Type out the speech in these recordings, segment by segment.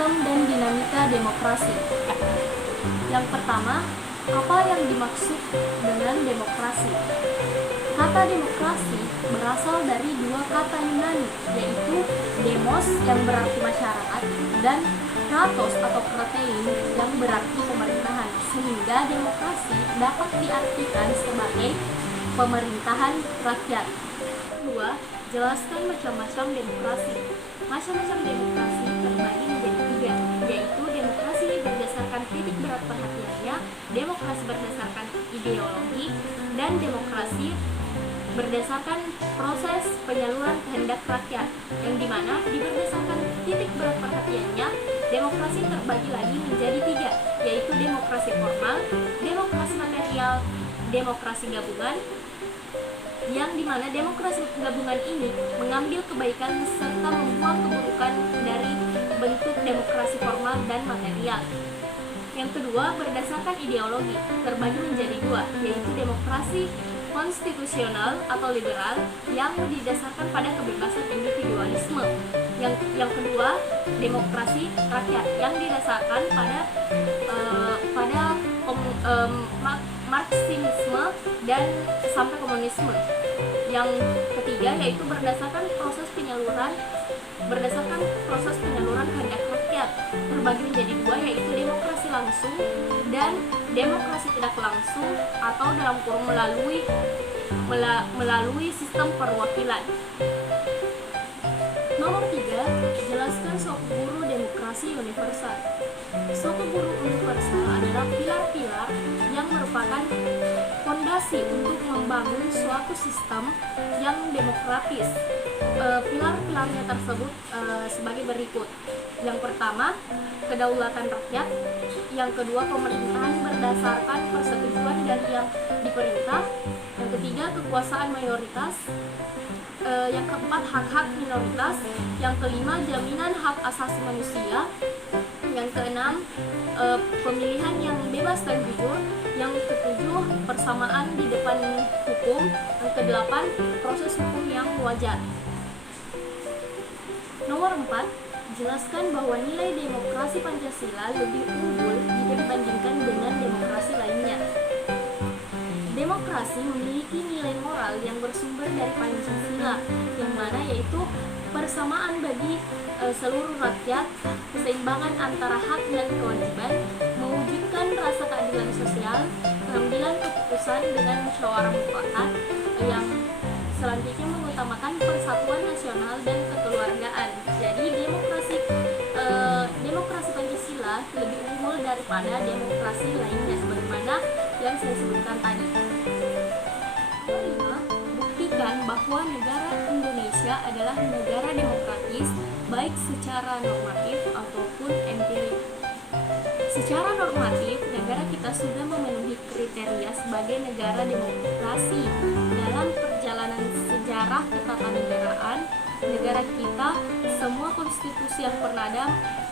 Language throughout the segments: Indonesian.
sistem dan dinamika demokrasi. Yang pertama, apa yang dimaksud dengan demokrasi? Kata demokrasi berasal dari dua kata Yunani, yaitu demos yang berarti masyarakat dan kratos atau kratein yang berarti pemerintahan, sehingga demokrasi dapat diartikan sebagai pemerintahan rakyat. Kedua, jelaskan macam-macam demokrasi. Macam-macam demokrasi terbagi menjadi tiga, yaitu demokrasi berdasarkan titik berat perhatiannya, demokrasi berdasarkan ideologi, dan demokrasi berdasarkan proses penyaluran kehendak rakyat, yang dimana berdasarkan titik berat perhatiannya, demokrasi terbagi lagi menjadi tiga, yaitu demokrasi formal, demokrasi material, demokrasi gabungan, yang dimana demokrasi gabungan ini mengambil kebaikan serta membuang keburukan dari bentuk demokrasi formal dan material. Yang kedua, berdasarkan ideologi, terbagi menjadi dua, yaitu demokrasi konstitusional atau liberal yang didasarkan pada kebebasan individualisme. Yang kedua, demokrasi rakyat yang didasarkan pada Marxisme dan sampai komunisme. Yang ketiga yaitu berdasarkan proses penyaluran kehendak rakyat, terbagi menjadi dua, yaitu demokrasi langsung dan demokrasi tidak langsung atau dalam kurung melalui sistem perwakilan. Nomor 3, jelaskan Sokoguru demokrasi universal. Sokoguru universal adalah pilar-pilar yang merupakan fondasi untuk membangun suatu sistem yang demokratis. Pilar-pilarnya tersebut sebagai berikut. Yang pertama, kedaulatan rakyat. Yang kedua, pemerintahan berdasarkan persetujuan dari yang diperintah. Yang ketiga, kekuasaan mayoritas. Yang keempat, hak-hak minoritas. Yang kelima, jaminan hak asasi manusia. Yang keenam, pemilihan yang bebas dan jujur. Yang ketujuh, persamaan di depan hukum. Yang kedelapan, proses hukum yang wajar. Nomor 4, jelaskan bahwa nilai demokrasi Pancasila lebih unggul jika dibandingkan dengan demokrasi lainnya. Demokrasi memiliki nilai moral yang bersumber dari Pancasila, yang mana yaitu persamaan bagi seluruh rakyat, keseimbangan antara hak dan kewajiban, mewujudkan rasa keadilan sosial, pengambilan keputusan dengan musyawarah mufakat, yang selanjutnya mengutamakan persatuan nasional dan kekeluargaan. Jadi demokrasi Pancasila lebih unggul daripada demokrasi lainnya sebagaimana yang saya sebutkan tadi. Kelima, buktikan bahwa negara Indonesia adalah negara demokratis baik secara normatif ataupun empirik. Secara normatif, negara kita sudah memenuhi kriteria sebagai negara demokrasi. Dalam perjalanan sejarah ketatanegaraan negara kita, semua konstitusi yang pernah ada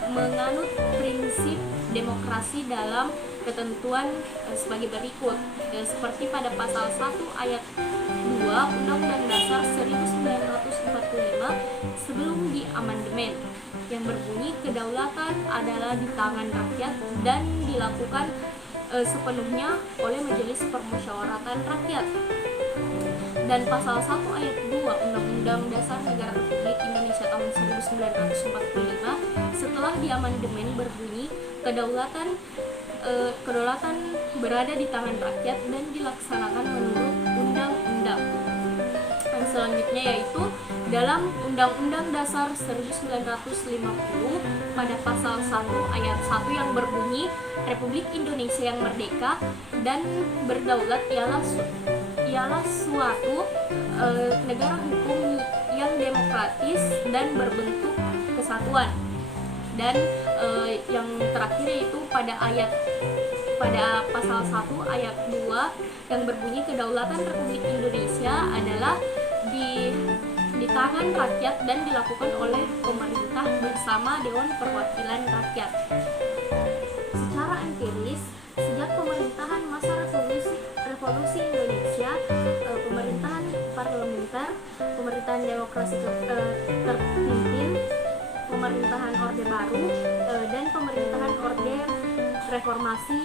menganut prinsip demokrasi dalam ketentuan sebagai berikut, seperti pada pasal 1 ayat 2 Undang-Undang Dasar 1945 sebelum diamandemen, yang berbunyi kedaulatan adalah di tangan rakyat dan dilakukan sepenuhnya oleh Majelis Permusyawaratan Rakyat. Dan pasal 1 ayat 2 Undang-Undang Dasar Negara Republik Indonesia tahun 1945 setelah diamandemen berbunyi kedaulatan berada di tangan rakyat dan dilaksanakan menurut undang-undang. Yang selanjutnya yaitu dalam Undang-Undang Dasar 1950 pada pasal 1 ayat 1 yang berbunyi Republik Indonesia yang merdeka dan berdaulat ialah suatu negara hukum yang demokratis dan berbentuk kesatuan. Dan yang terakhir yaitu pada pasal 1 ayat 2 yang berbunyi kedaulatan Republik Indonesia adalah di tangan rakyat dan dilakukan oleh pemerintah bersama Dewan Perwakilan Rakyat. Secara empiris, sejak pemerintahan masa revolusi Indonesia, pemerintahan parlementer, pemerintahan demokrasi terpimpin, pemerintahan Orde Baru dan pemerintahan Orde Reformasi,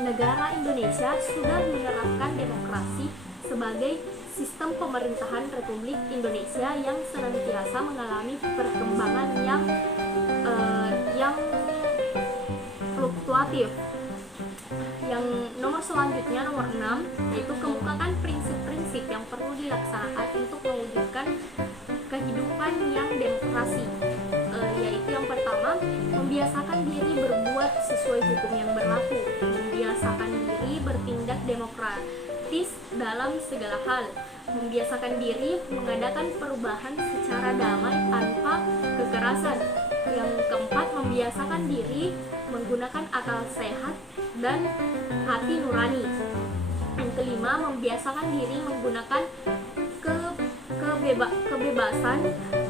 negara Indonesia sudah menerapkan demokrasi sebagai sistem pemerintahan Republik Indonesia yang senantiasa mengalami perkembangan yang fluktuatif. Yang nomor selanjutnya, nomor 6, yaitu kemukakan prinsip-prinsip yang perlu dilaksanakan untuk mewujudkan kehidupan yang demokrasi. Yaitu yang pertama, membiasakan diri berbuat sesuai hukum yang berlaku, membiasakan diri bertindak demokratis dalam segala hal, membiasakan diri mengadakan perubahan secara damai tanpa kekerasan. Yang keempat, membiasakan diri menggunakan akal sehat dan hati nurani. Yang kelima, membiasakan diri menggunakan kebebasan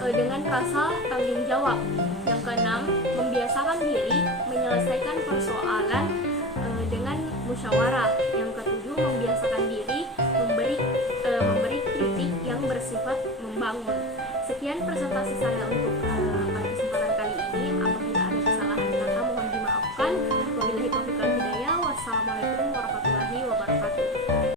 dengan rasa tanggung jawab. Yang keenam, membiasakan diri menyelesaikan persoalan dengan musyawarah. Yang ketujuh, membiasakan diri memberi kritik yang bersifat membangun. Sekian presentasi saya untuk